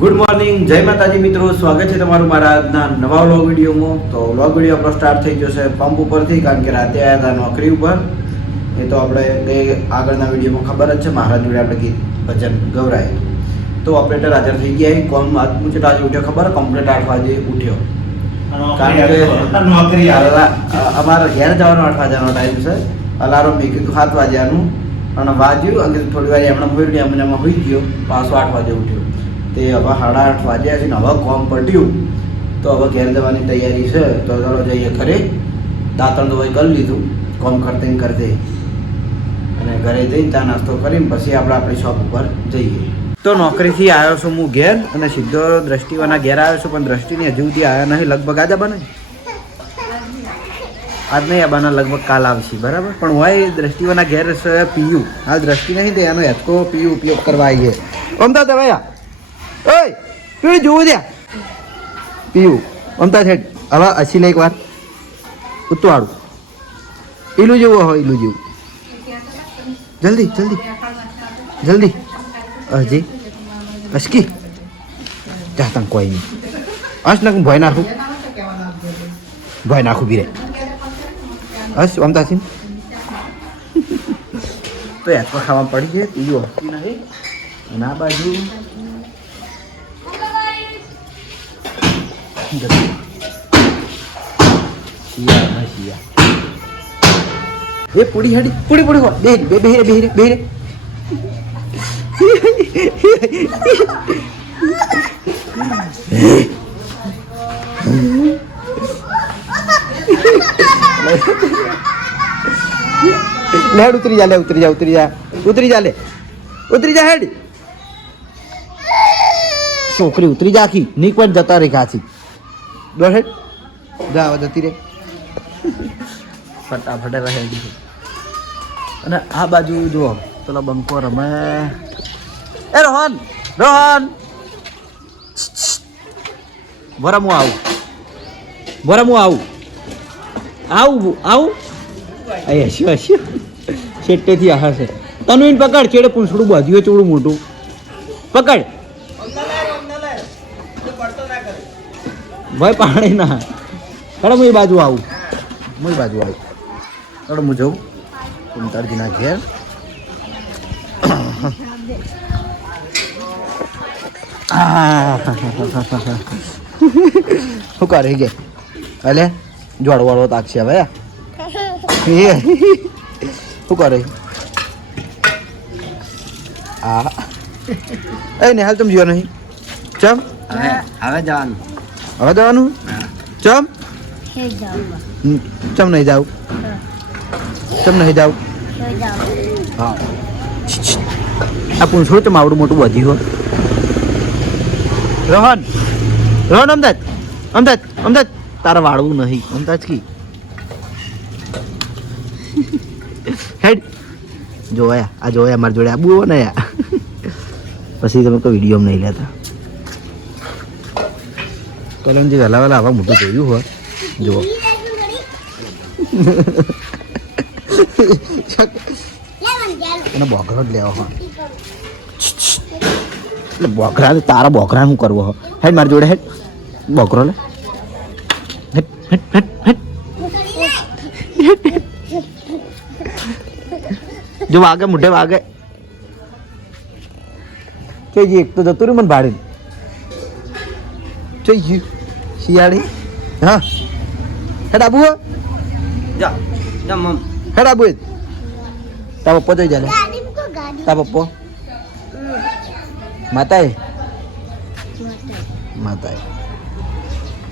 Good morning, જય માતાજી મિત્રો. સ્વાગત છે તમારું મારા આજના નવા વ્લોગ વિડીયોમાં. તો વ્લોગ વિડીયો આપણો સ્ટાર્ટ થઈ ગયો છે પંપ ઉપરથી, કારણ કે રાતે આવ્યા હતા નોકરી ઉપર. એ તો આપણે આગળના વિડીયોમાં ખબર જ છે, મહારાજ જોડે આપણે ગીત ભજન ગવરાય. તો ઓપરેટર હાજર થઈ ગયા. કોમ હું કેટલા વાગે ઉઠ્યો ખબર? કમ્પ્લીટ 8 વાગે ઉઠ્યો, કારણ કે નોકરી અમારે ઘેર જવાનો 8 વાગ્યાનો ટાઈમ છે. અલાર્મ મેં કીધું 7 વાગ્યાનું અને વાગ્યું, અને થોડી વાર એમણે હોઈ એમનેમાં હોઈ ગયો. પાછો 8 વાગે ઉઠ્યો. તે હવે 8:30 વાગ્યા છે ને હવે કોમ પટ્યું. તો હવે ઘેર જવાની તૈયારી છે. તો ચાલો જઈએ ઘરે. દાંતણ ધોવાઈ કરી લીધું કોમ કરતે કરતે, અને ઘરે જઈને ચા નાસ્તો કરીને પછી આપણે આપણી શોપ ઉપર જઈએ. તો નોકરીથી આવ્યો છું હું ઘેર, અને સીધો દ્રષ્ટિવાના ઘેર આવ્યો છું. પણ દ્રષ્ટિની હજુ સુધી આવ્યા નહીં. લગભગ આજે બને આજ નહીં આબાના, લગભગ કાલ આવશે, બરાબર. પણ હોય દ્રષ્ટિવાના ઘેર છે પીયુ. આ દ્રષ્ટિ નહીં તો એનો હેચકો પીયુ ઉપયોગ કરવા આવીએ. અમદાવાદ ભાઈ ઓય પીળું જોવું ત્યાં પીવું અમતા છે. હવે હસી લે એક વાર ઉતવાળું ઈલું જેવું હોય, ઈલું જેવું. જલ્દી જલ્દી જલ્દી હજી અસકી જા તને કોઈ નહીં. હસ નાખું ભય નાખું, ભય નાખું બી રે હસ અમતા સિંહ. તો યાદ ખાવા પડી છે પીવું હસતી નહીં. અને આ બાજુ એ પૂડી હેડી પૂડી પૂડી બે બે બે બે બે લેડ ઉતરી જા, લે ઉતરી જા, ઉતરી જા, ઉતરી જા, લે ઉતરી જા હેડ. છોકરી ઉતરી જા આખી ની કોઈ જતા રહી ખાસી. હેડ જા જતી રે ફટાફટ રહે. અને આ બાજુ જુઓ પેલો બંકો રમે. એ રોહન રોહન બોરા હું આવું, બોરા હું આવું આવું આવું. અહીં હસ્યો હસ્યો છેટેથી આહા છે. તનું એને પકડ, ચેડે પૂંછડું બાજ્યું ચોડું મોટું પકડ ભાઈ. પાણી ના કડે હું એ બાજુ આવું, હું એ બાજુ આવું. કડે હું જઉં કુંતારજીના ઘેર. શું કરે કે અલે જોડ વાળો તાકશે હવે. શું કરે આ એ ને હાલ તમે જીવો નહીં ચમ હવે જવાનું, હવે જવાનું ચમ ચમ નહીં જાવ, ચમ નહીં જાવ. હા આ પૂછડું તો માવડું મોટું વધી હોય. રોહન રોહન અમદાવાદ અમદાવાદ અમદાવાદ તારે વાળવું નહીં. અમદાવાદ કી હેડ જોયા આ જોયા મારી જોડે આબુ ને યાર. પછી તમે કોઈ વિડીયો નહીં લેતા. કલમજી વહેલા વહેલા આવા મોટું જોયું હોય જુઓ. એને બોકરો જ લેવો હોય. એટલે બોકરા તારા બોકરા શું કરવો હો? હેડ મારી જોડે હેડ બોકરો લે. હેડ હેડ હેડ હેડ જો વાગે મોઢે વાગે. કઈ એક તો જતું રહ્યું મને ભાડે. જોઈ ગયું શિયાળી. હા હેડ આબુ જા જા મમ હેડ આબુ. તા પપ્પો જોઈ જાય તા પપ્પો માતાએ માતાએ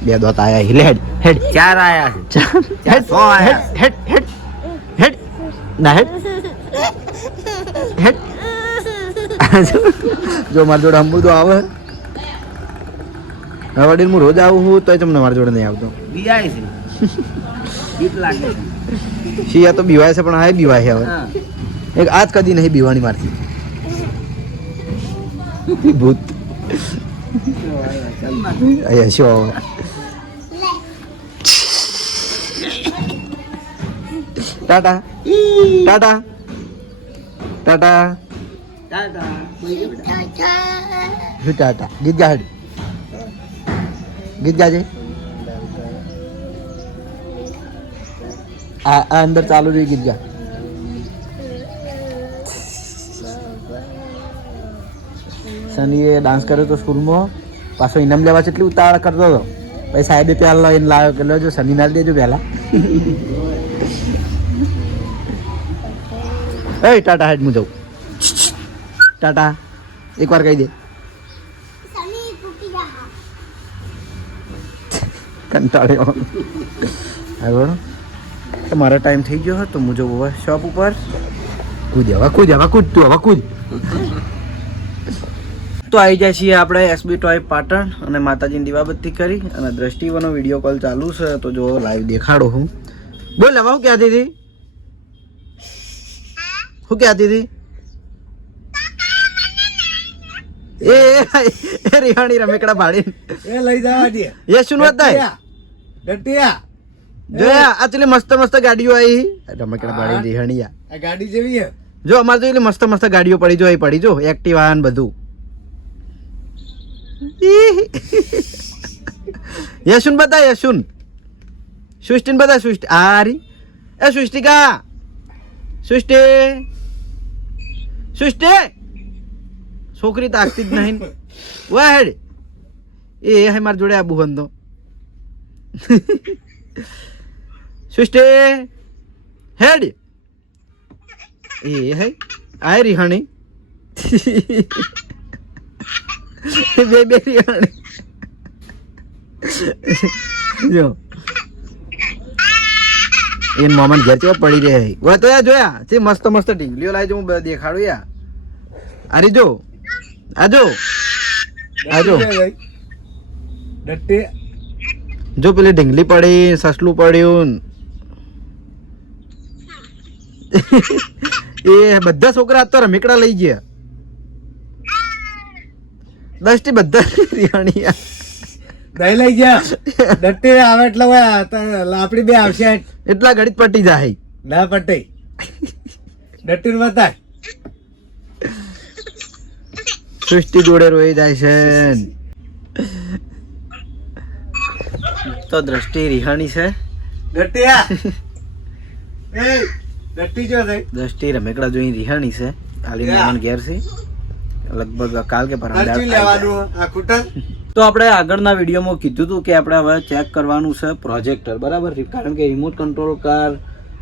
બે દોત આયા. હેડ હેડ ચાર આયા છે. હેડ હેડ હેડ હેડ ના હેડ હેડ. જો મારી જોડે અંબુ તો આવે વડીલ. હું રોજ આવું હું તો તમને મારી જોડે નહીં આવતો. બીવાય છે, બીક લાગે છે. શિયા તો બીવાય છે, પણ હા બીવાય છે હવે. એક આજ કદી નહીં બીવાની મારથી ભૂત. અહીંયા શું ટાટા ટાટા ટાટા શું ટાટા ગીત ગા ગીત ગાજે આ અંદર ચાલુ રહી ગીત ગા સનીએ ડાન્સ કર્યો તો સ્કૂલમાં પાછો ઇનામ લેવા છે એટલી ઉતાવળ કરતો હતો પછી સાહેબે પહેલા એને લાવ્યો કે જો સની ના દેજો પહેલા એ ટાટા હેડ હું જાઉં ટાટા એકવાર કહી દે કંટાળ્યો હવે મારો ટાઈમ થઈ ગયો હતો હું જવું હવે શોપ ઉપર કૂદ તું હવે કૂદ તો આવી જાય છીએ આપણે એસબી ટોય પાટણ અને માતાજીની દીવાબત્તી કરી અને દ્રષ્ટિવાનો વિડીયો કોલ ચાલુ છે તો જો લાઈવ દેખાડો હું બોલ હવે હું કહેતી હતી શું કહેતી હતી એ રિહાણી રમેકડા ભાડી એ લઈ જવા દે એ શું બતાય ડટિયા જોયા આ ચલી મસ્ત મસ્ત ગાડીઓ આવી રમેકડા ભાડી રિહાણીયા આ ગાડી જેવી હે જો અમારે તો એટલે મસ્ત મસ્ત ગાડીઓ પડી જો પડી જો એક્ટિવા ને બધું યશુન બતા યશુન સૃષ્ટિન બતા સૃષ્ટિ આરી એ સૃષ્ટિકા સૃષ્ટિ સૃષ્ટિ છોકરી તાકતી જ નહીં વાહ હેડ એ હે માર જોડે આબુ બંધો સૃષ્ટિ હેડ એ હે આય રિહાણી બે રિહાણી જો એન મોમન ઘેર ચેવા પડી રહે ઓય તો યા જોયા છે મસ્ત મસ્ત ઢીંગલીઓ લાવી જો હું દેખાડું યા આરી જો આજો ડટ્ટી જો પેલી ઢીંગલી પડી સસલું પડ્યું એ બધા છોકરા તો રમેકડા લઈ ગયા દસટી બધા રિહાણી દહીં લઈ ગયા ડટ્ટી આવે એટલે આપડી બે આવશે એટલા ઘડી પટી જાય ના પટે ડટ્ટી બતાય સૃષ્ટિ જોડે રોઈ જાય છે તો દ્રષ્ટિ રિહાણી છે ડટ્ટિયા એ ડટ્ટી જો થઈ દ્રષ્ટિ રમેકડા જોઈ રિહાણી છે આલી મામન ઘેર છે લગભગ કાલ કે પરમ લેવાનું આ કુટર તો આપણે આગળના વિડીયોમાં કીધું હતું કે આપણે હવે ચેક કરવાનું છે પ્રોજેક્ટર બરાબર કારણ કે રિમોટ કંટ્રોલ કાર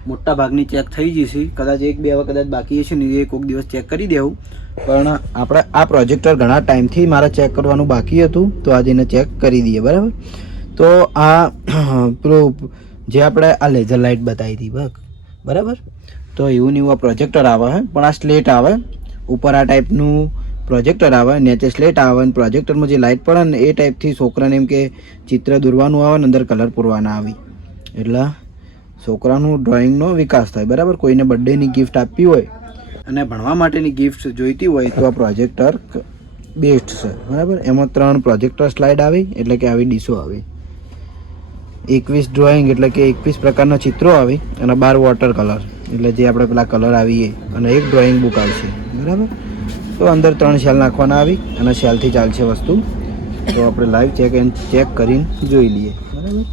મોટા ભાગની ચેક થઈ જશે કદાચ એક બે હવે કદાચ બાકી હશે ને એ કોઈક દિવસ ચેક કરી દેવું પણ આપણે આ પ્રોજેક્ટર ઘણા ટાઈમથી મારે ચેક કરવાનું બાકી હતું તો આજે એને ચેક કરી દઈએ બરાબર તો આ પેલું જે આપણે આ લેઝર લાઇટ બતાવી હતી બરાબર તો એવું ને એવું આ પ્રોજેક્ટર આવે પણ આ સ્લેટ આવે ઉપર આ ટાઈપનું પ્રોજેક્ટર આવે નીચે સ્લેટ આવે અને પ્રોજેક્ટરમાં જે લાઇટ પડે ને એ ટાઈપથી છોકરાને એમ કે ચિત્ર દોરવાનું આવે ને અંદર કલર પૂરવાના આવી એટલે છોકરાનું ડ્રોઈંગનો વિકાસ થાય બરાબર કોઈને બર્થડેની ગિફ્ટ આપવી હોય અને ભણવા માટેની ગિફ્ટ જોઈતી હોય તો આ પ્રોજેક્ટર બેસ્ટ છે બરાબર એમાં 3 પ્રોજેક્ટર સ્લાઇડ આવી એટલે કે આવી ડીશો આવી 21 ડ્રોઈંગ એટલે કે 21 પ્રકારના ચિત્રો આવી અને 12 વોટર કલર એટલે જે આપણે પેલા કલર આવીએ અને એક ડ્રોઈંગ બુક આવશે બરાબર તો અંદર 3 સેલ નાખવાના આવી અને સેલથી ચાલશે વસ્તુ તો આપણે લાઈવ ચેક કરીને જોઈ લઈએ બરાબર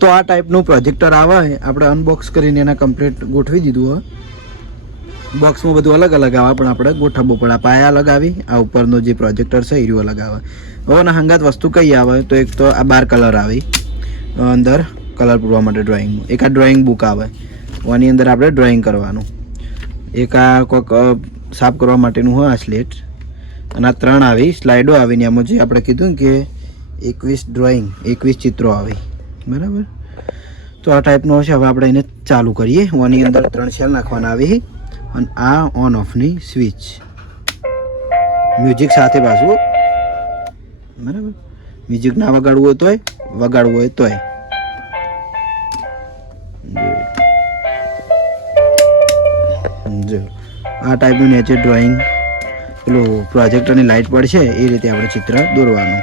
તો આ ટાઈપનું પ્રોજેક્ટર આવે આપણે અનબોક્સ કરીને એના કમ્પ્લીટ ગોઠવી દીધું હોય બોક્સમાં બધું અલગ અલગ આવે પણ આપણે ગોઠવવું પડે પાયા અલગ આવી આ ઉપરનો જે પ્રોજેક્ટર છે એ અલગ આવે હવે ના હંગાત વસ્તુ કઈ આવે તો એક તો આ 12 કલર આવી અંદર કલર પૂરવા માટે ડ્રોઈંગમાં એક આ ડ્રોઈંગ બુક આવે આની અંદર આપણે ડ્રોઈંગ કરવાનું એક આ કોઈક સાફ કરવા માટેનું હોય આ સ્લેટ અને આ 3 આવી સ્લાઇડો આવીને એમાં જે આપણે કીધું કે 21 ડ્રોઈંગ 21 ચિત્રો આવી બરાબર તો આ ટાઈપનો હશે હવે આપણે એને ચાલુ કરીએ આની અંદર 3 સેલ નાખવાના આવી અને આ ઓન ઓફની સ્વિચ મ્યુઝિક સાથે પાછું બરાબર મ્યુઝિક ના વગાડવું હોય તોય વગાડવું હોય તોય જો આ ટાઈપનું નેચર ડ્રોઈંગ પેલું પ્રોજેક્ટરની લાઇટ પડશે એ રીતે આપણે ચિત્ર દોરવાનું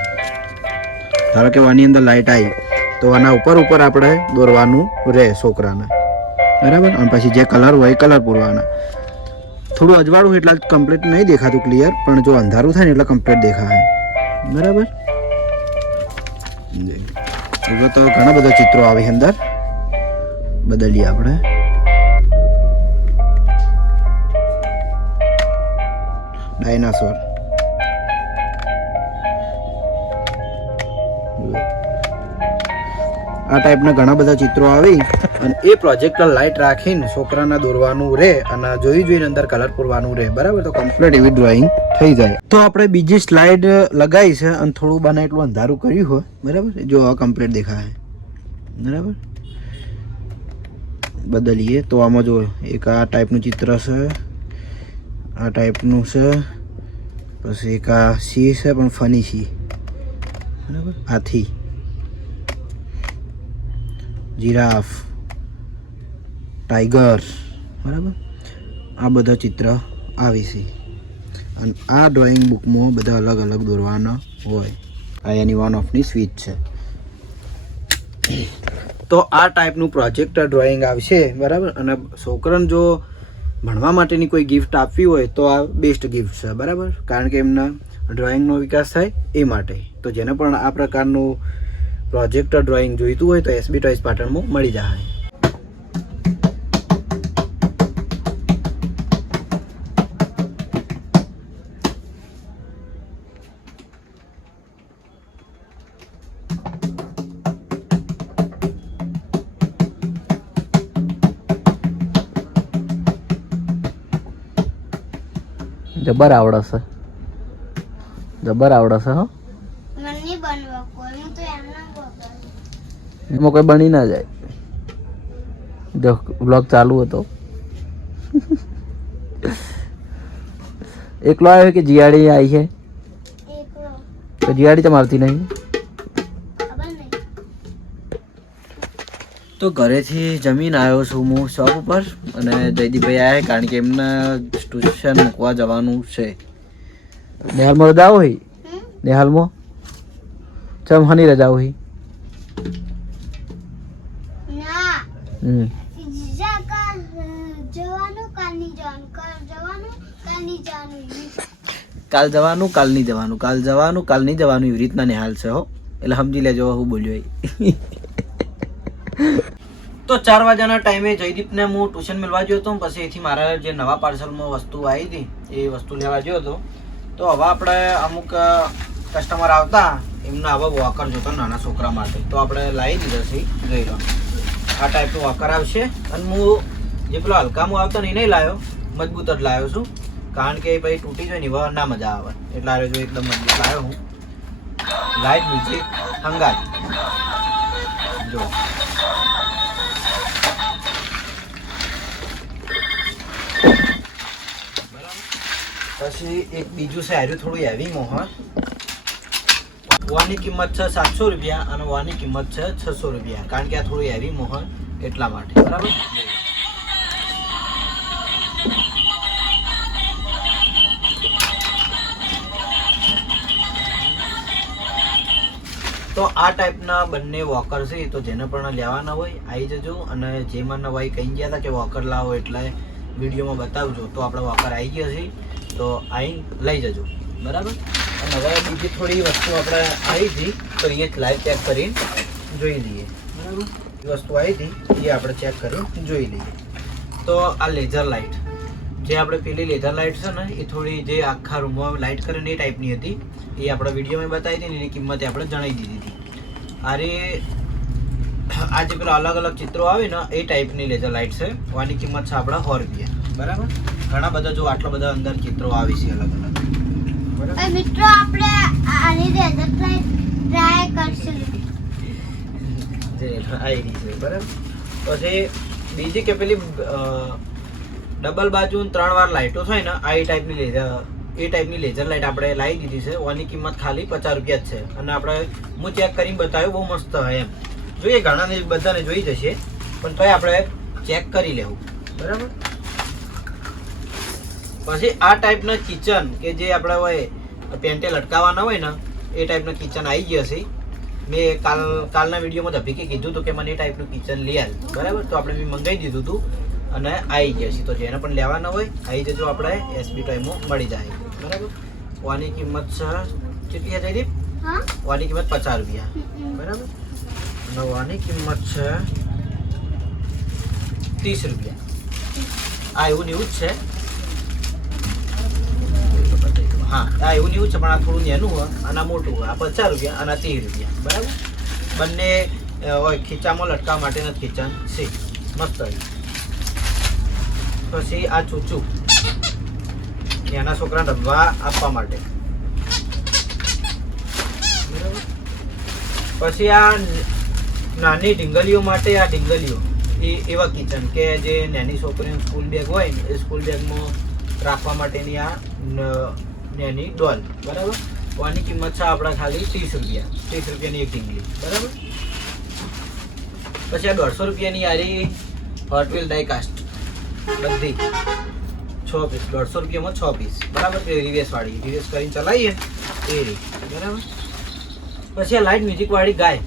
ધારો કે આની અંદર લાઇટ આવી તો આના ઉપર આપણે દોરવાનું રહે છોકરાને બરાબર અને પછી જે કલર હોય કલર પૂરવાના થોડું અજવાળું એટલે કમ્પ્લીટ નહીં દેખાતું ક્લિયર, પણ જો અંધારું થાય ને એટલે કમ્પ્લીટ દેખાય. બરાબર. એવા તો ઘણા બધા ચિત્રો આવે અંદર. બદલીએ આપણે. ડાયનાસોર. આ ટાઈપના ઘણા બધા ચિત્રો આવી અને એ પ્રોજેક્ટર લાઇટ રાખીને છોકરાના દોરવાનું રહે અને જોઈને અંદર કલર પૂરવાનું રહે. બરાબર. તો કમ્પ્લીટ એવી ડ્રોઈંગ થઈ જાય. તો આપણે બીજી સ્લાઇડ લગાવી છે અને થોડું બને એટલું અંધારું કર્યું હોય. બરાબર. જો આ કમ્પ્લીટ દેખાય. બરાબર. બદલીએ તો આમાં જો એક આ ટાઈપનું ચિત્ર છે, આ ટાઈપનું છે, પછી એક આ સી છે પણ ફની સી. બરાબર. હાથી, જીરાફ, ટાઈગર. બરાબર. આ બધા ચિત્ર આવી છે અને આ ડ્રોઈંગ બુકમાં બધા અલગ અલગ દોરવાના હોય. આ એની વન ઓફની સ્વિચ છે. તો આ ટાઈપનું પ્રોજેક્ટર ડ્રોઈંગ આવશે. બરાબર. અને છોકરાને જો ભણવા માટેની કોઈ ગિફ્ટ આપવી હોય તો આ બેસ્ટ ગિફ્ટ છે. બરાબર. કારણ કે એમના ડ્રોઈંગનો વિકાસ થાય એ માટે. તો જેને પણ આ પ્રકારનું પ્રોજેક્ટર ડ્રોઈંગ જોઈતું હોય તો એસબી ટોયઝ પાટણમાં મળી જાય. જબર આવડે છે, જબર આવડે છે. હો, એમાં કોઈ બની ના જાય. જો વ્લોગ ચાલુ હતો. એકલો આવ્યો કે જીયાડી આવી છે? તો જીયાડી તો મારતી નહીં. તો ઘરેથી જમીન આવ્યો છું હું શોપ ઉપર અને જયદીપભાઈ આવ્યા કારણ કે એમને ટ્યુશન મૂકવા જવાનું છે. નેહાલમાં રજા હોય? નેહાલમાં ચમ હની રજા હોય? કાલ જવાનું કાલ નહીં જવાનું, કાલ જવાનું કાલ નહીં જવાનું એવી રીતના નિહાલ છે. હો, એટલે સમજી લેજો હું બોલ્યો. તો 4 વાગ્યાના ટાઈમે જયદીપને હું ટ્યુશન મેળવા ગયો હતો. પછી એથી મારા જે નવા પાર્સલમાં વસ્તુ આવી હતી એ વસ્તુ લેવા ગયો હતો. તો હવે આપણે અમુક કસ્ટમર આવતા એમને હવે વોકર જોતો નાના છોકરા માટે, તો આપણે લાવી દીધા છે. જોઈ લો, આ ટાઈપનું વોકર આવશે. અને હું જે પેલો હલકામાં આવતો ને એ નહીં લાવ્યો, મજબૂત જ લાવ્યો છું. કારણ કે ભાઈ તૂટી જાય ને એવા ના મજા આવે. એટલે આ જો એકદમ મજબૂત લાવ્યો હું. લાઇટ મ્યુઝિક હંગાત. જો પછી એક બીજું છે આર્યું થોડું હેવી મોહર. વાની કિંમત છે 700 રૂપિયા અને વાની કિંમત છે 600 રૂપિયા. કારણ કે આ થોડું હેવી મોહર એટલા માટે. બરાબર. તો આ ટાઈપના બંને વોકર છે. તો જેને પણ લેવાના હોય આવી જજો. અને જે મને ભાઈ કહી ગયા હતા કે વોકર લાવો એટલે વિડીયોમાં બતાવજો, તો આપણે વોકર આવી ગયા છે તો અહીં લઈ જજો. બરાબર. અને હવે બીજી થોડી વસ્તુ આપણે આવી હતી તો અહીંયા લાઈવ ચેક કરીને જોઈ લઈએ. બરાબર. એ વસ્તુ આવી હતી એ આપણે ચેક કરીને જોઈ લઈએ. તો આ લેઝર લાઇટ જે આપણે પેલી લેઝર લાઇટ છે ને એ થોડી જે આખા રૂમમાં લાઇટ કરે ને એ ટાઈપની હતી. એ આપણે વિડીયોમાં બતાવી હતી ને એની કિંમત આપણે જણાવી દીધી હતી. અરે આ જે પેલા અલગ અલગ ચિત્રો આવે ને એ ટાઈપની લેઝર લાઇટ છે. આની કિંમત છે આપણા 100 રૂપિયા. બરાબર. ઘણા બધા જો આટલા બધા અંદર ચિત્રો આવી છે અલગ અલગ. બરાબર મિત્રો, આપણે આની લેઝર લાઇટ ટ્રાય કરશું. જે આવી છે. બરાબર. પછી બીજી કે પેલી ડબલ બાજુ 3 વાર લાઇટો થાય ને આ ટાઈપની લેઝર લાઇટ આપણે લાવી દીધી છે. ઓની કિંમત ખાલી 50 રૂપિયા જ છે. અને આપણે હું ચેક કરીને બતાવ્યું, બહુ મસ્ત હોય એમ. જોઈએ ઘણાને બધાને જોઈ જશે પણ તોય આપણે ચેક કરી લેવું. બરાબર. પછી આ ટાઈપના કિચન કે જે આપણે હોય પેન્ટે લટકાવવાના હોય ને એ ટાઈપના કિચન આવી ગયા છે. મેં કાલના વિડીયોમાં ધભીકે કીધું હતું કે મને એ ટાઈપનું કિચન લઈ આવ. બરાબર. તો આપણે મેં મંગાવી દીધું હતું અને આવી ગયા છે. તો જેને પણ લેવાના હોય આવી જજો, આપણે એસબી ટોયમાં મળી જાય. બરાબર. વાની કિંમત છે કેટલી છે જયદીપ? હા વાની કિંમત 50 રૂપિયા. બરાબર. અને વાની કિંમત છે 30 રૂપિયા. આ એવું ને એવું જ છે. હા આ એવું ને એવું છે, પણ આ થોડું નાનું હોય અને આ મોટું હોય. આ 50 રૂપિયા અને આ 30 રૂપિયા. બરાબર. બંને હોય ખીચામાં લટકાવવા માટેના ખીચાન છે. મસ્ત હોય. પછી આ ચૂચું નાના છોકરાને રમવા આપવા માટે. બરાબર. પછી આ નાની ઢીંગલીઓ માટે આ ઢીંગલીઓ એવા કિચન કે જે નાની છોકરીનું સ્કૂલ બેગ હોય ને એ સ્કૂલ બેગમાં રાખવા માટેની આ નાની ડોલ. બરાબર. આની કિંમત છે આપણા ખાલી 30 રૂપિયા. 30 રૂપિયાની એક ઢીંગલી. બરાબર. પછી આ 150 રૂપિયાની યારી હોટ વ્હીલ ડાઈ કાસ્ટ બધી 6 પીસ. 150 રૂપિયામાં 6 પીસ. બરાબર. રિવેસ વાળી રિવેસ કરીને ચલાવીએ એ રીત. બરાબર. પછી આ લાઇટ મ્યુઝિક વાળી ગાય.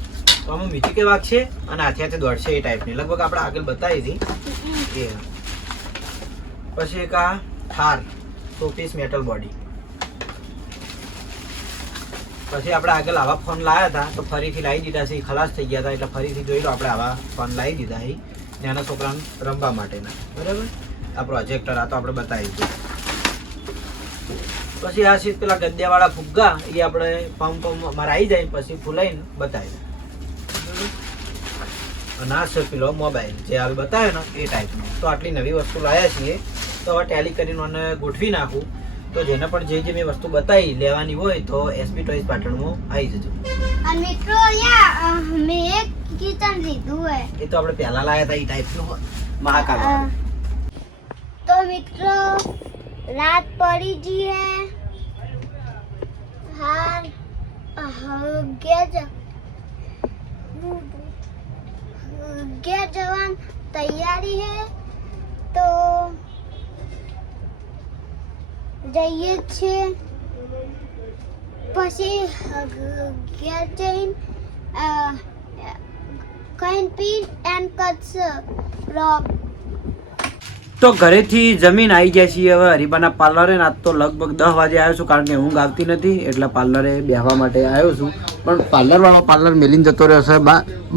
તો આમાં મ્યુઝિક એ વાગશે અને હાથે હાથે દોડશે એ ટાઈપની. લગભગ આપણે આગળ બતાવી હતી એ. પછી એક આ થાર 100 પીસ મેટલ બોડી. પછી આપણે આગળ આવા ફોન લાવ્યા હતા તો ફરીથી લાવી દીધા છે. ખલાસ થઈ ગયા હતા એટલે ફરીથી જોઈ લો આપણે આવા ફોન લાવી દીધા છે નાના છોકરાને રમવા માટેના. બરાબર. આ પ્રોજેક્ટર આ તો આપણે બતાવી દીધું. પછી આ છે પેલા ગદ્યાવાળા ફુગ્ગા એ આપણે પંપ મારે આવી જાય પછી ફૂલાઈને બતાવી. અને આ છે પેલો મોબાઈલ જે હાલ બતાવ્યો ને એ ટાઈપનો. તો આટલી નવી વસ્તુ લાવ્યા છીએ તો હવે ટેલી કરીને મને ગોઠવી નાખું. તો જેને પણ જે મેં વસ્તુ બતાવી લેવાની હોય તો એસબી ટોયઝ પાટણમાં આવી જજો. અને મિત્રો અહીંયા મેં એક કિચન લીધું હે. એ તો આપણે પહેલા લાવ્યા હતા એ ટાઈપનું હોય મહાકાલ. તો મિત્રો રાત પડી ગઈ હે. હાલ ઘેર જવાની તૈયારી હે. તો જઈએ છીએ. પછી ઘેર જઈને ખાઈને પી એન્ડ કરશે બ્લોગ. તો ઘરેથી જમીન આવી ગયા છીએ હવે હરીબાના પાર્લરે. આજ તો લગભગ 10 વાગે આવ્યો છું કારણ કે ઊંઘ આવતી નથી એટલે પાર્લરે બેસવા માટે આવ્યો છું. પણ પાર્લરવાળો પાર્લર મેલીને જતો રહ્યો છે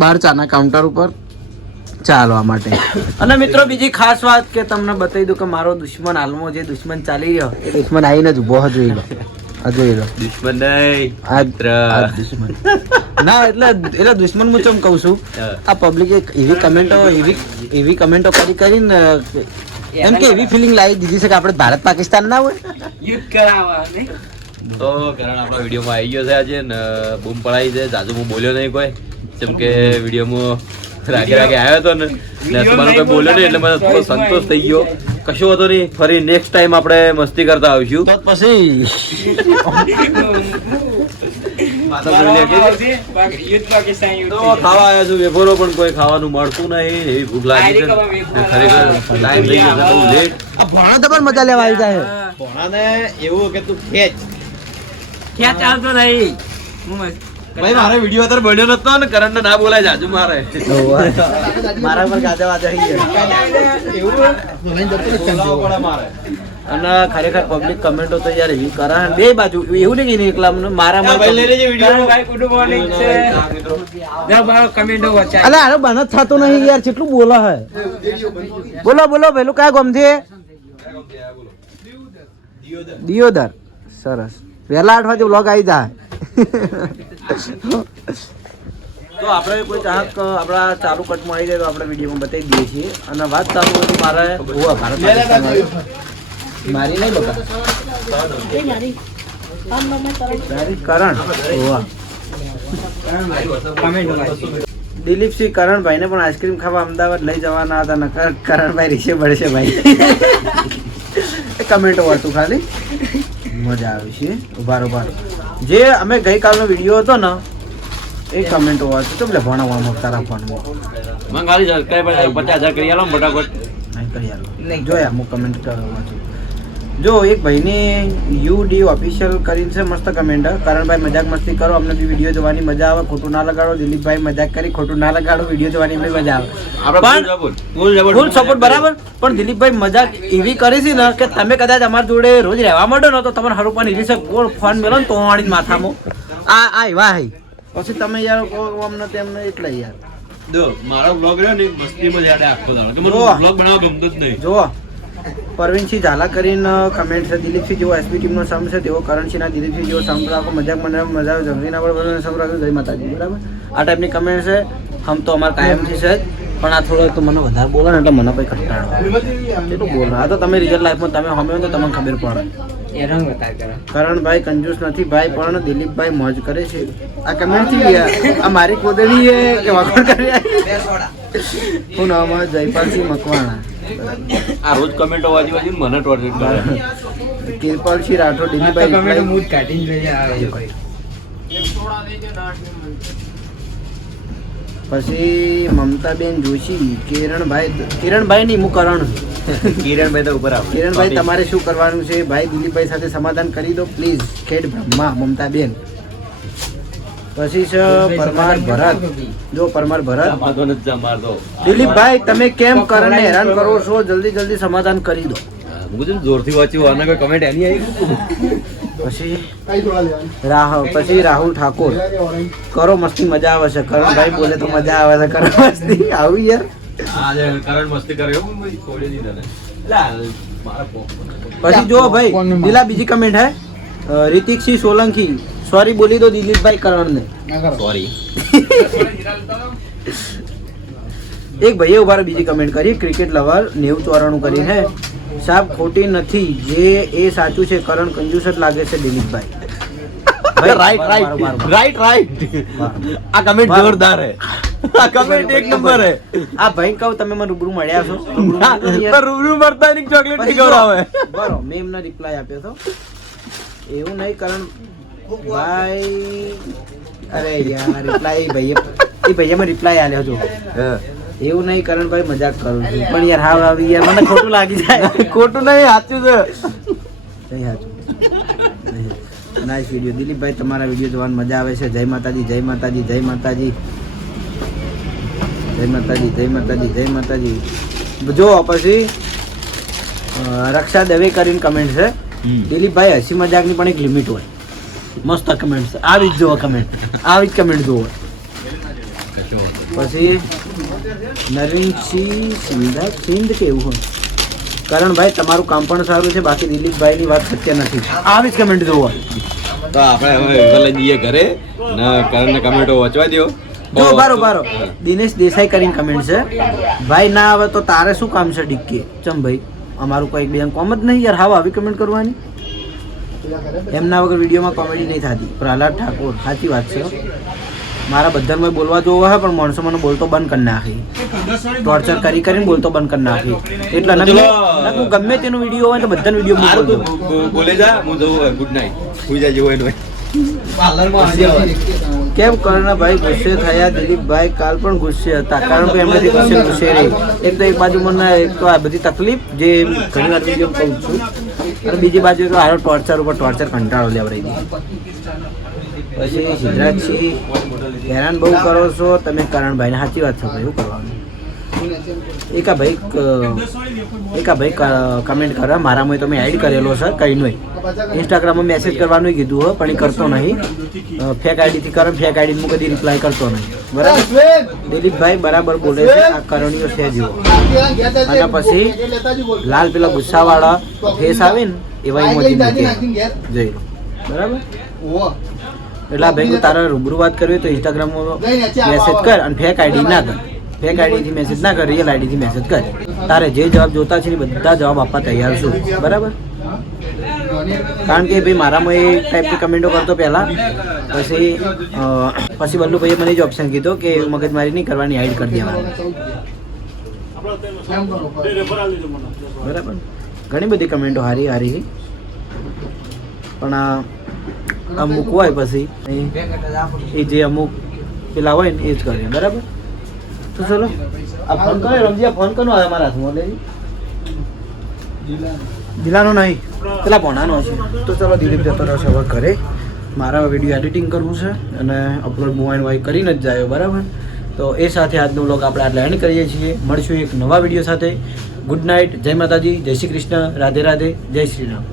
બહાર ચાના કાઉન્ટર ઉપર ચાલવા માટે. અને મિત્રો બીજી ખાસ વાત કે તમને બતાવી દઉં કે મારો દુશ્મન હાલમાં જે દુશ્મન ચાલી રહ્યો એ દુશ્મન આવીને જ ઉભો જોઈ લો. આ જોઈ લો દુશ્મન નહીં આ દુશ્મન ના એટલે દુશ્મન હું ચમ કહું છું. આ પબ્લિકે એવી કમેન્ટો કરીને એમ કે એવી ફિલિંગ લાવી દીધી છે કે આપણે ભારત પાકિસ્તાન ના હોય યુદ્ધ કરાવવા નહીં. તો કરણ આપણા વિડીયોમાં આવી ગયો છે આજે ને બૂમ પડાવી છે. જાજુ હું બોલ્યો નહીં કોઈ જેમ કે વિડીયોમાં રાગે આવ્યો હતો ને નસમાનો કોઈ બોલ્યો નહીં એટલે મને થોડો સંતોષ થઈ ગયો. કશો હતો નહીં. ફરી નેક્સ્ટ ટાઈમ આપણે મસ્તી કરતા આવીશું. તો પછી તો ખાવા આવ્યા છું વેફરો પણ કોઈ ખાવાનું મળતું નહીં. એવી ભૂખ લાગી છે ખરેખર ટાઈમ થઈ ગયો છે બહુ લેટ. આ ભોણા તો પણ મજા લેવા આવી જાય. ભોણાને એવું કે તું ખેંચ આવતો નહીં. ભાઈ મારો વિડીયો અત્યારે બન્યો નતો ને કરણને ના બોલાય જાજુ મારે મારા પર ગાજા વાજા થઈ ગયા. મારે અને ખરેખર પબ્લિક કમેન્ટો તો યાર એવી કરે બે બાજુ એવું નહીં કે એકલા મારા ભાઈ લઈ લેજે વિડીયો. ભાઈ ગુડ મોર્નિંગ છે. કમેન્ટો વચ્ચા અલે આનો બન જ થતો નહીં યાર. કેટલું બોલો હે. બોલો પેલું કયા ગામ છે? દિયોદર. સરસ. વહેલા 8 વાગે વ્લોગ આવી જાય. તો આપણે કોઈ ચાહક આપણા ચાલુ કટ મળી જાય તો આપણે વિડીયોમાં બતાવી દઈએ છીએ. અને વાત ચાલુ હતી મારે ભારત મારી નહીં બતા કરણ દિલીપસિંહ કરણભાઈને પણ આઈસ્ક્રીમ ખાવા અમદાવાદ લઈ જવાના હતા ને કરણભાઈ રીસે બળશે ભાઈ. કમેન્ટો હતું ખાલી મજા આવી છે. ઉભાર જે અમે ગઈકાલનો વિડીયો હતો ને એ કમેન્ટો હતી તો ભણાવવામાં તારા ફોનમાં મને ખાલી સબસ્ક્રાઇબર 50,000 કરી આલો ફટાફટ. નહીં કરી આલો જોયા હું કમેન્ટ કરવા છું. જો એક ભાઈની UD ઓફિશિયલ કરીને છે મસ્ત કમેન્ટ. કરણભાઈ મજાક મસ્તી કરો, અમને બી વિડીયો જોવાની મજા આવે, ખોટું ના લગાડો. દિલીપભાઈ મજાક કરી, ખોટું ના લગાડો, વિડીયો જોવાની બી મજા આવે. ફૂલ સપોર્ટ બરાબર. પણ દિલીપભાઈ મજાક એવી કરી છે ને કે તમે કદાચ અમારા જોડે રોજ રહેવા માંડો ને તો તમારે હરુપાન ઈરી છે ગોળ ફોન મેલો ને તો વાળી માથામાં આ એવા હઈ પછી તમે યાર કહો અમને તેમને એટલે યાર જો મારો બ્લોગ રહ્યો ને મસ્તીમાં જ યાદ આખો દાડો કે મને બ્લોગ બનાવવા ગમતો જ નહીં. જો પરવીનસિંહ ઝાલા કરીને કમેન્ટ છે. દિલીપસિંહ જેવો એસપી ટીમનો સમ છે તેવો કરણસિંહના દિલીપસિંહ જેવો સમ રાખો, મજાક મને મજા આવે, જંગલીના પણ સમ રાખો. જય માતાજી. બરાબર આ ટાઈપની કમેન્ટ છે. હમ તો અમારા કાયમથી છે જ, પણ આ થોડો તો મને વધારે બોલો ને એટલે મને પછી કંટાળો કેટલું બોલો. આ તો તમે રિયલ લાઈફમાં તમે હમે તો તમને ખબર પડે. કરણભાઈ કંજૂસ નથી ભાઈ, પણ દિલીપભાઈ મોજ કરે છે. આ કમેન્ટ થી આ મારી કોદડી કે વખોડ કરી હું નામ જયપાલસિંહ મકવાણા. આ રોજ કમેન્ટો વાંચી વાંચીને મને ટોર્ચર કરે. કિરપાલસિંહ રાઠોડ દિલીપભાઈ મૂડ કાઢીને જોઈએ આવે. પછી મમતાબેન જોશી. કિરણભાઈ નહીં હું કરણ. કિરણભાઈ તો ઉપર આવો. કિરણભાઈ તમારે શું કરવાનું છે ભાઈ? દિલીપભાઈ સાથે સમાધાન કરી દો પ્લીઝ. ખેડ બ્રહ્મા મમતાબેન. પછી છે પરમાર ભરત. જો પરમાર ભરત. સમાધાન જ જમાર દો. દિલીપભાઈ તમે કેમ કરણને હેરાન કરો છો? જલ્દી સમાધાન કરી દો. હું તો જોરથી વાંચ્યું આના કોઈ કમેન્ટ એની આવી. પછી રાહુલ ઠાકોર. કરો મસ્તી મજા આવે છે. કરણભાઈ બોલે તો મજા આવે છે. કરો મસ્તી આવી યાર. આજે કરણ મસ્તી કરે એવું ભાઈ છોડી દીધા ને. પછી જો ભાઈ દિલા બીજી કમેન્ટ હે. રિતિકસિંહ સોલંકી. સોરી બોલી દો દિલીપભાઈ કરણને. સોરી. એક ભાઈએ ઉભારે બીજી કમેન્ટ કરી. ક્રિકેટ લવર 9094 કરીને હે. સાહેબ ખોટી નથી, જે એ સાચું છે. કરણ કંજૂસ જ લાગે છે દિલીપભાઈ. રાઈટ. આ કમેન્ટ જોરદાર હે. આ કમેન્ટ એક નંબર હે. આ ભાઈ કહું તમે મને રૂબરૂ મળ્યા છો તો રૂબરૂ મળતા એની ચોકલેટ ની ખવડાવે. બરો મેં એમને રિપ્લાય આપ્યો હતો. એવું નહીં કરણ ભાઈ. અરે યાર રિપ્લાય ભાઈએ મને રિપ્લાય આલ્યો હતો. એવું નહીં કરણભાઈ મજાક કરું છું પણ યાર હા આવી યાર મને ખોટું લાગી જાય. ખોટું નહીં સાચું છે. નહીં સાચું. નાઇસ વિડીયો દિલીપભાઈ, તમારા વિડીયો જોવાની મજા આવે છે. જય માતાજી. જય માતાજી. જય માતાજી. જય માતાજી. જય માતાજી. જય માતાજી. જો પછી રક્ષા દવે કરીને કમેન્ટ છે. દિલીપભાઈ હસી મજાકની પણ એક લિમિટ હોય. મસ્ત કમેન્ટ છે. આવી જ જુઓ કમેન્ટ. આવી જ કમેન્ટ જુઓ. પછી નવીનસિંહ સિંધ કેવું હોય. કરણભાઈ તમારું કામ પણ સારું છે, બાકી દિલીપભાઈની વાત સત્ય નથી. આવી જ કમેન્ટ જોવો. તો આપણે હવે લઈ જઈએ ઘરે ને કરણને કમેન્ટો વાંચવા દો. જો બારો દિનેશ દેસાઈ કરીને કમેન્ટ છે. ભાઈ ના આવે તો તારે શું કામ છે ડિક્કી? ચમ ભાઈ અમારું કોઈ એકબીજાને કોમ જ નહીં યાર. હાવ આવી કમેન્ટ કરવાની. એમના વગર વિડીયોમાં કોમેડી નહીં થતી. પ્રહલાદ ઠાકોર. સાચી વાત છે. મારા બધામાં બોલવા જોવો હોય પણ માણસો મને બોલતો બંધ કરી નાખી. ટોર્ચર કરીને બોલતો બંધ કરી નાખી. એટલે હું ગમે તેનો વિડીયો હોય તો બધાનો વિડીયો બોલે જા. હું જવું. Good night. સુઈ જાય જેવો કેમ કર્ણભાઈ ગુસ્સે થયા? દિલીપભાઈ કાલ પણ ગુસ્સે હતા. કારણ કે એમનાથી ગુસ્સે રહી. એક તો એક બાજુ મને એક તો આ બધી તકલીફ જે ઘણી વાર વિડીયો કહું છું, અને બીજી બાજુ તો આરો ટોર્ચર ઉપર ટોર્ચર કંટાળો લેવડાવી દીધી. પછી સિદ્ધરાજસિંહ હેરાન બહુ કરો છો તમે કરણભાઈને. સાચી વાત છે ભાઈ. શું કરવાનું? એકા ભાઈ કમેન્ટ કરે મારામાં તમે એડ કરેલો છે કંઈ નહીં. ઇન્સ્ટાગ્રામમાં મેસેજ કરવાનું કીધું હોય પણ એ કરતો નહીં. ફેક આઈડીથી કરે. ફેક આઈડી કદી રિપ્લાય કરતો નહીં. બરાબર. દિલીપભાઈ બરાબર બોલે છે. આ કરણીઓ છે જુઓ. અને પછી લાલ પેલા ગુસ્સાવાળા ફેસ આવે ને એવા ઇમોજી જોઈ લો. બરાબર. એટલે ભાઈ તારા રૂબરૂ વાત કરવી તો ઇન્સ્ટાગ્રામમાં મેસેજ કર અને ફેક આઈડી ના કર. ફેક આઈડીથી મેસેજ ના કર, રિયલ આઈડીથી મેસેજ કર. તારે જે જવાબ જોતા છે એ બધા જવાબ આપવા તૈયાર છું. બરાબર. કારણ કે ભાઈ મારામાં એ ટાઈપની કમેન્ટો કરતો પહેલાં. પછી વલ્લુભાઈએ મને જ ઓપ્શન કીધો કે મગજમારી નહીં કરવાની, હાઈડ કરી દેવાની. બરાબર. ઘણી બધી કમેન્ટો હારી પણ અમુક હોય પછી એ જે અમુક પેલા હોય ને એ જ કરે. બરાબર. તો ચલો આ ફોન કરો રમજી. આ ફોન કરો મારા હાથમાં લેજી. દિલાનો નહીં પેલા પોનાનો છે. તો ચલો દિલીપ જતો રહેશે હવે ઘરે. મારા વિડીયો એડિટિંગ કરવું છે અને અપલોડ મોબાઈલ વાઈ કરીને જ જાય બરાબર. તો એ સાથે આજનો વ્લોગ આપણે આટલા એન્ડ કરીએ છીએ. મળશું એક નવા વિડીયો સાથે. ગુડ નાઇટ, જય માતાજી, જય શ્રી કૃષ્ણ, રાધે રાધે, જય શ્રી રામ.